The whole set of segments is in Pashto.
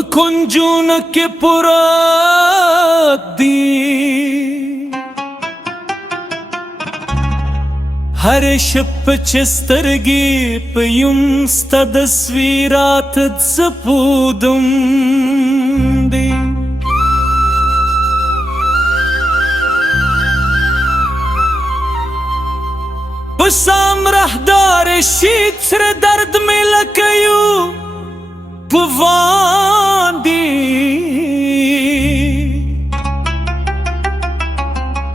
کنجون کې پرات دی هر شپ چسترګي په یم ست تصویرات زپودم دی پسام رهدار شید سر درد میں لکیو پوان دی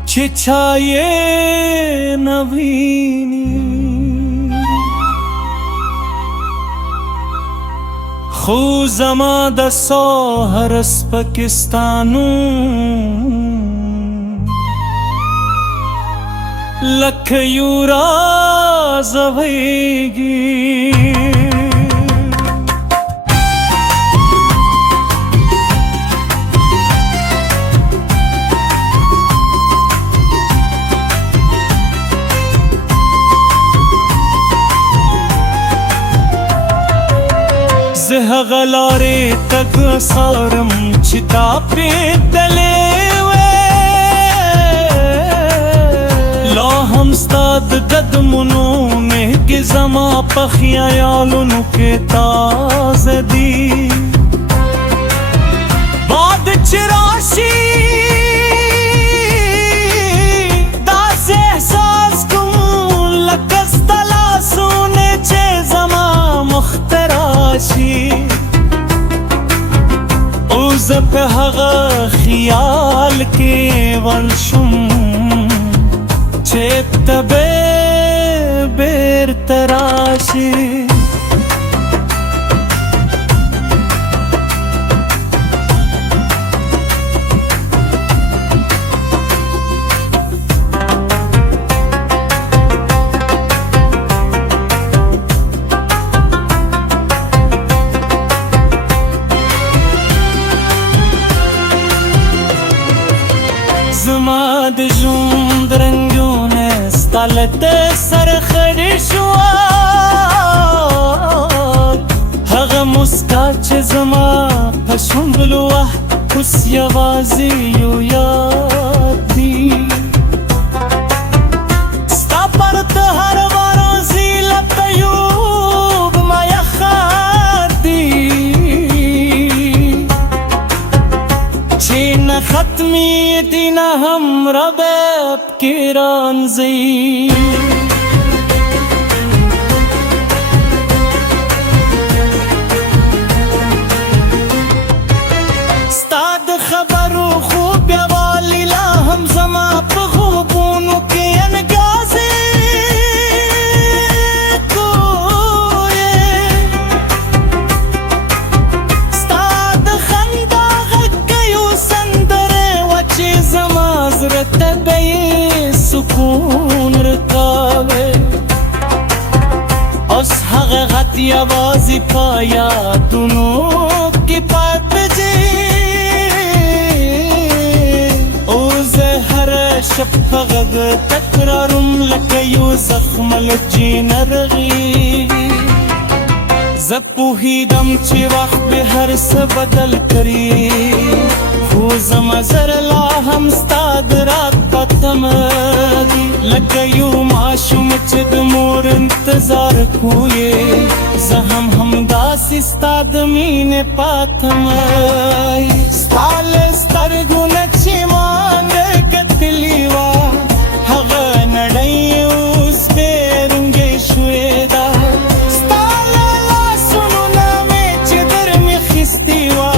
چچائے نوینی خو زما د سوهرس پاکستانو لکیو رازویگی زه غلارې تګ سارم چې تا پرېږدلې وې لا هم ستا د قدمونو مهکې زما په خیالونو کې تازه دي باد چې راشي داسې احساس کوم لکه ستا لاسونه چې زما مخ ته راشي او زه په هغه خیال کې ورشم چې ته بیرته راشي زما د ژوند رنګونه ستا له ته سره خړې شوه هغه مسکا چې زما په شونډلو وه اوس یوازې یو یاد دی ستا پرته هر ورځې لکه یوب ما یخات دی چې نه ختمي دي نه هم رباب کې رانځي ستا د خبرو خوب یوالي لا هم زما په خوبونو کې انګازې کوې ستا د خندا غږ یو سندره وه چې زما زړه ته به یې سکون رکاوې اوس هغه غت یوازې په یادونو کې پاتې دی او زه هره شب په غږ تکرارم لکه یو زخمل چې نرغېږي زه پوهېدم چې وخت به هر څه بدل کړي خو زما زړه لا هم ستا د راتګ تمه دي لکه یو ماشوم چې د مور انتظار کوي زه هم همداسې ستا د مینې په تمه ستا له سترګو نه چې ما نه کتلې وه هغه نړۍ اوس بې رنګې شوې ده ستا له لاسونو نه مې چې در مې خیستې وه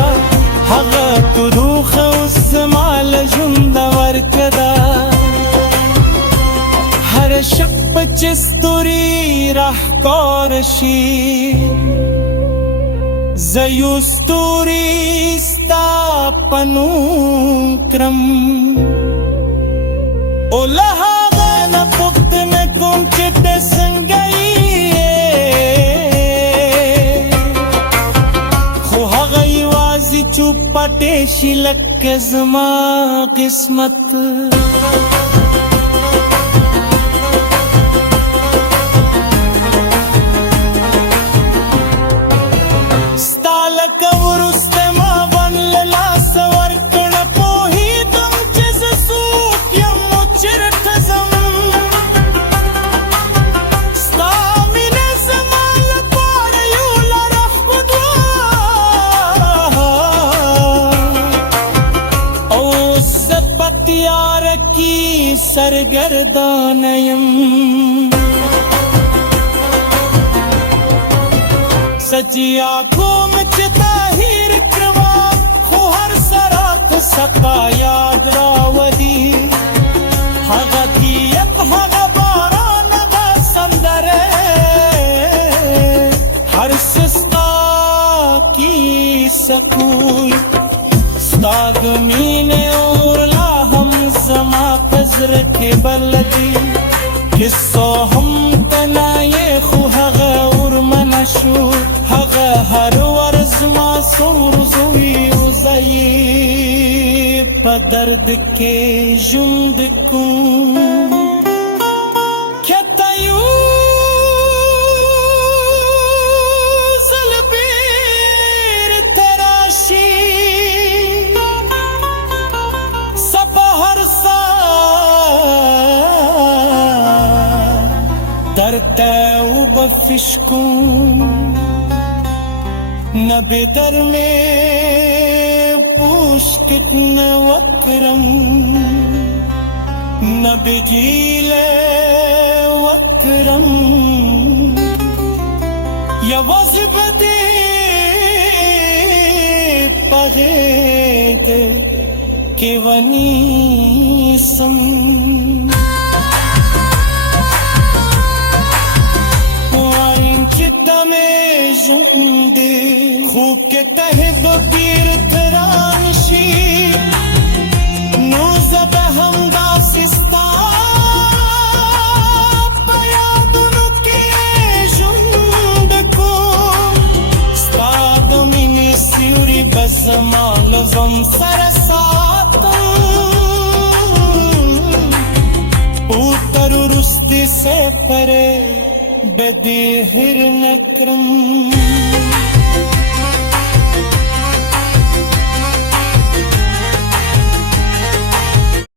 هغه تودوخه اوس زما له ژونده ورکه ده هر شب چې ستوري راښکاره شي زه یو ستوري ستا په نوم کړم او له هغه نه پوښتنه کوم چې ته څنګه یې خو هغه یوازې چوپ پټې شي لکه زما قسمت ستا لکه وروسته सत्यार की सरगर्दानयम सजी आंखों में चिताहीर क्रवा खो हर सरात सका याद रावली हगा धीयत हगा बारा नगा संदरे हर सिस्ता की सकूल स्ताद मीने उरला हम जमा फजर के बलदी किस्सो हम तनाये खु हगा उर्मनशू हगा हर वर्ज मासूर जुई उज़ई पदर्द के जुंद को बफिशकुं न बेदर में पूछ कितने वक्रम न बिजीले वक्रम या वज़बते पगेते के वनीसम में जुंदे खूब के तहब पीर तरानशी नूज़ब हमदा सिस्ता पयादुनु के जुंद को स्ताद मिनी सिउरी बज़माल ज़म सरसातम उतर रुस्ती से परे बदे हिर नक्रम